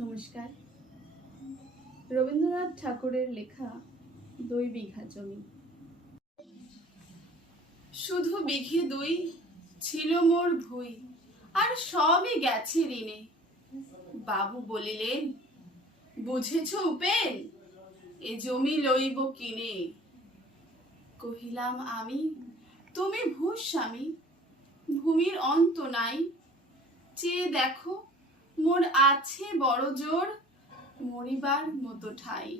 নমস্কার। রবীন্দ্রনাথ ঠাকুরের লেখা 2 বিঘা জমি। শুধু বিঘে 2 ছিল মোর ভুই, আর সবই গেছে ঋণে। বাবু বলিলেন, বুঝেছ উপেন, এ জমি লইব কিনে। কহিলাম আমি, তুমি ভূস্বামী, ভূমির অন্ত নাই। চেয়ে দেখো, মোর আছে বড় জোর, মরিবার মতো ঠাই।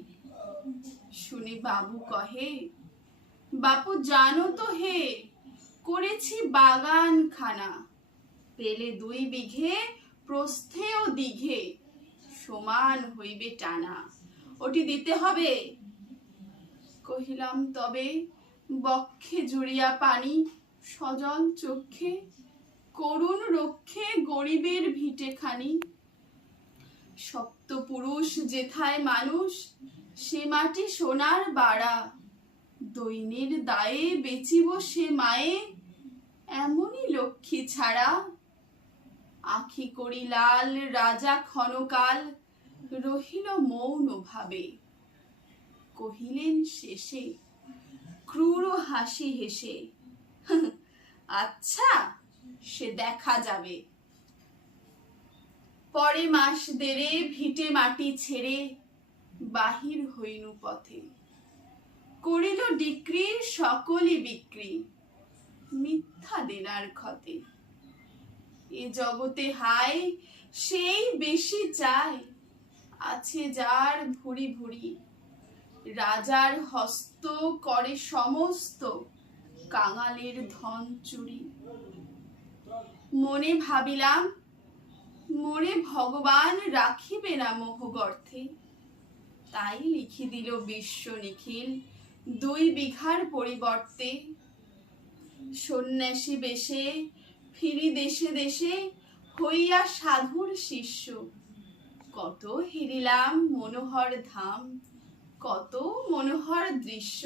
শুনে বাবু কহে, বাপু জানো তো হে, করেছি বাগান খানা। পেলে 2 বিঘে, প্রস্থে ও দিঘে সমান হইবে টানা, ওটি দিতে হবে। কহিলাম তবে, বক্ষে জুড়িয়া পানি, সজল চক্ষে করুণ রক্ষে গরিবের ভিটে খানি। সপ্তপুরুষ যেথায় মানুষ, সে মাটি সোনার বাড়া। দৈন্যের দায়ে বেচিব সে মায়ে, এমনই লক্ষ্মী ছাড়া। আখি করি লাল, রাজা ক্ষণকাল রহিল মৌন ভাবে। কহিলেন শেষে ক্রূর হাসি হেসে, আচ্ছা, সে দেখা যাবে। পরে মাস দেড়ে ভিটে মাটি ছেড়ে বাহির হইনু পথে। করিল ডিক্রি সকলই বিক্রি, মিথ্যা দেনার ক্ষতে। এ জগতে হায়, সেই বেশি চায়, আছে যার ভুরি ভুরি। রাজার হস্ত করে সমস্ত, কাঙালের ধন চুরি। মনে ভাবিলাম, মোরে ভগবান রাখিবে না মোহগর্থে। তাই লিখি দিল বিশ্ব নিখিল 2 বিঘার পরিবর্তে। সন্ন্যাসী বেশে ফিরি দেশে দেশে, হইয়া সাধুর শিষ্য। কত হেরিলাম মনোহর ধাম, কত মনোহর দৃশ্য।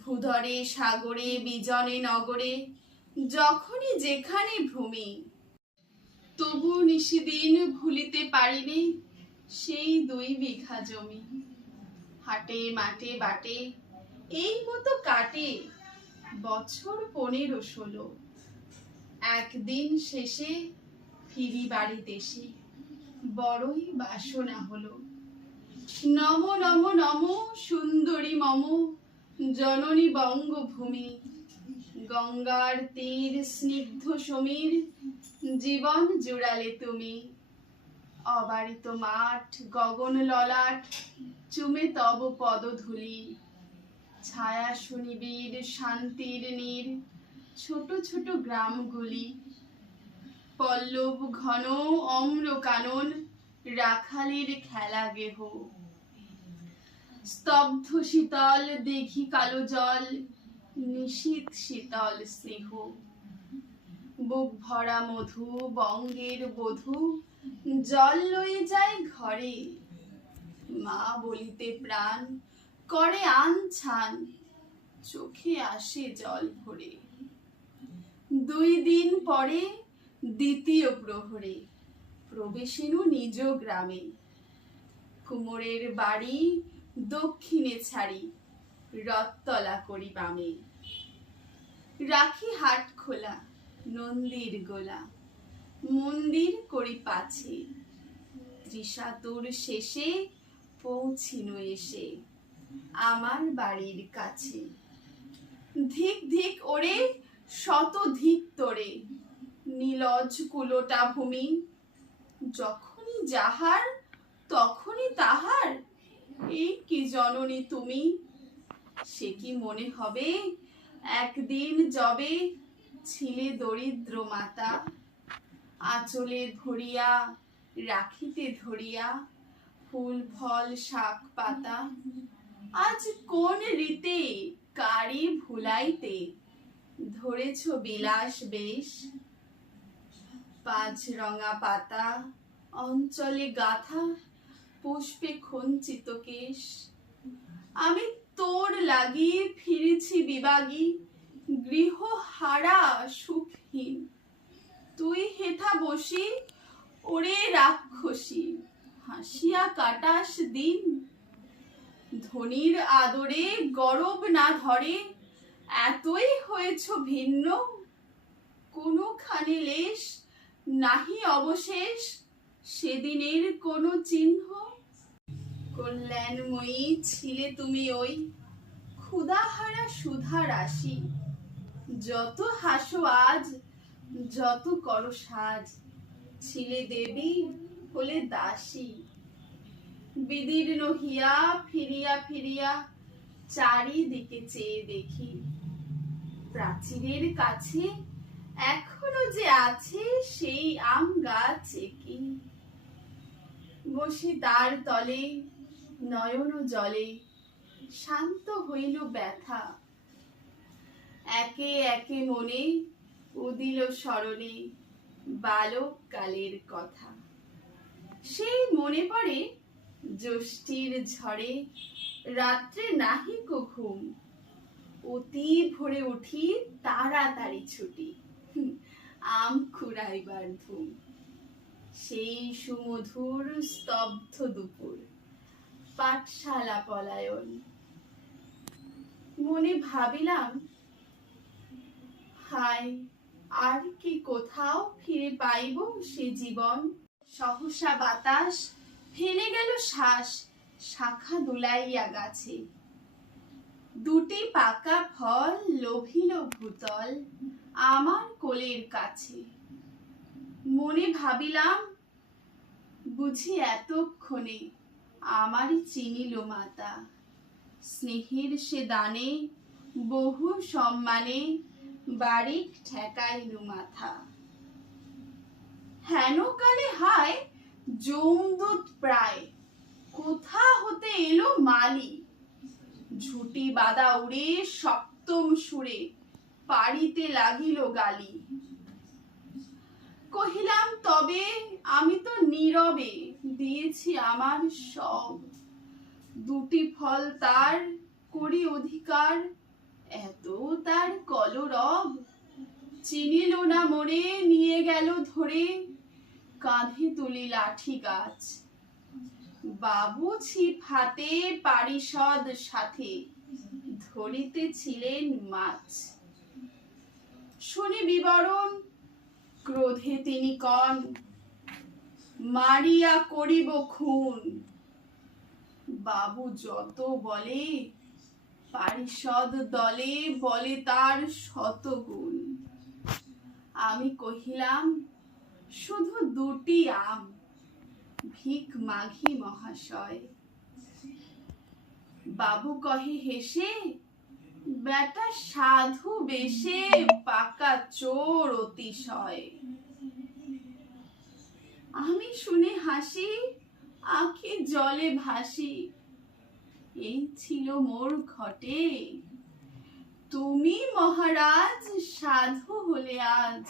ভূধরে সাগরে বিজনে নগরে, যখনই যেখানে ভূমি। তবু নিশিদিন ভুলিতে পারিনি সেই 2 বিঘা জমি। হাটে মাঠে বাটে এই মতো কাটে বছর 15-16। একদিন শেষে ফিরি বাড়ি দেশে, বড়ই বাসনা হলো। নম নম নম সুন্দরী মম জননী বঙ্গভূমি। গঙ্গার তীর স্নিগ্ধ সমীর, জীবন জুড়ালে তুমি। অবারিত মাঠ, গগন ললাট, চুমে তব পদধূলি। ছায়া সুনিবিড় শান্তির নীর, ছোট ছোট গ্রামগুলি। পল্লব ঘন অম্র কানন, রাখালির খেলা গেহ। স্তব্ধ শীতল দিঘি কালো জল, নিশীথ শীতল স্নেহ। বুক ভরা মধু বঙ্গের বধূ, জল লয়ে যায় ঘরে। মা বলিতে প্রাণ করে আনছান, চোখে আসে জল ভরে। 2 দিন পরে দ্বিতীয় প্রহরে প্রবেশিনু নিজ গ্রামে। কুমোরের বাড়ি দক্ষিণে ছাড়ি, রথতলা করি বামে। রাখি হাট খোলা, নন্দীর গোলা, মন্দির করি পাছে। ত্রিশাতুর শেষে পৌঁছিনু এসে আমার বাড়ির কাছে। ধিক ধিক ওরে, শত ধিক তোরে, নীলজ কুলোটা ভূমি। যখনই যাহার তখনই তাহার, এই কি জননী তুমি। সে কি মনে হবে, একদিন যবে ছিলে দরিদ্র মাতা। আঁচলে ধরিয়া রাখিতে ধরিয়া, ফুল ফল শাক পাতা। আজ কোন রীতে কারি ভুলাইতে, ধরেছ বিলাস বেশ। 5 রঙা পাতা অঞ্চলে গাথা, পুষ্পে খঞ্চিত কেশ। আমি তোর লাগি ফিরেছি বিবাগী, গৃহ হারা সুখহীন। তুই হেথা বসি ওরে রাক্ষসী, হাসিয়া কাটাস দিন। ধনির আদরে গরব না ধরে, এতই হয়েছ ভিন্ন। কোনোখানে লেশ নাহি অবশেষ, সেদিনের কোনো চিহ্ন। কল্যাণময়ী ছিলে তুমি ওই, ক্ষুধাহারা সুধা রাশি। যত হাসো আজ, যত করো সাজ, ছিলে দেবী হলে দাসী। বিদীর্ণ হিয়া ফিরিয়া ফিরিয়া চারিদিকে চেয়ে দেখি, প্রাচীরের কাছে এখনো যে আছে সেই আম গাছ একি। বসে তার তলে নয়ন জলে, শান্ত হইল ব্যথা। একে একে মনে উদিল স্মরণে বালক কালের কথা। সেই মনে পড়ে জ্যৈষ্ঠীর ঝড়ে রাত্রে নাহিক ঘুম, অতি ভোরে উঠি তাড়াতাড়ি ছুটি, আম কুড়াইবার ধুম। সেই সুমধুর স্তব্ধ দুপুর, পাঠশালা পলায়ন। মনে ভাবিলাম, হায় আর কি কোথাও ফিরে পাইব সে জীবন। সহসা বাতাস ফেলে গেল শ্বাস, শাখা দুলাইয়া গাছে। দুটি পাকা ফল লোভিল ভূতল আমার কোলের কাছে। মনে ভাবিলাম, বুঝি এতক্ষণে আমারই চিনিল মাতা। স্নেহের সে দানে বহু সম্মানে বারিক ঠেকাইল মাথা। হেন কালে হায় যমদূত প্রায়, কোথা হতে এলো মালি। ঝুটি বাদা উড়ে সপ্তম সুরে পাড়িতে লাগিল গালি। কহিলাম, তবে আমি তো নীরবে দিয়েছি আমার সব। দুটি ফল তার করি অধিকার, এত তার কলরব। চিনিল না মোরে, নিয়ে গেল ধরে, কাঁধে তুলি লাঠি গাছ। বাবু ছিপ হাতে পারিষদ সাথে, ধরিতেছিলেন মাছ। শুনি বিবরণ, ক্রোধে তিনি কন, মারিয়া করিব খুন। বাবু যত বলে, পারিষদ দলে বলে তার শতগুণ। আমি কহিলাম, শুধু দুটি আম, ভিক মাঘি মহাশয়। বাবু কহে হেসে, বেটা সাধু বেশে পাকা চোর অতিশয়। আমি শুনে হাসি, আঁখি জলে ভাসি। এই ছিল মোর ঘটে, তুমি মহারাজ সাধু হলে আজ,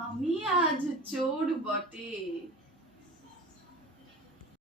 আমি আজ চোর বটে।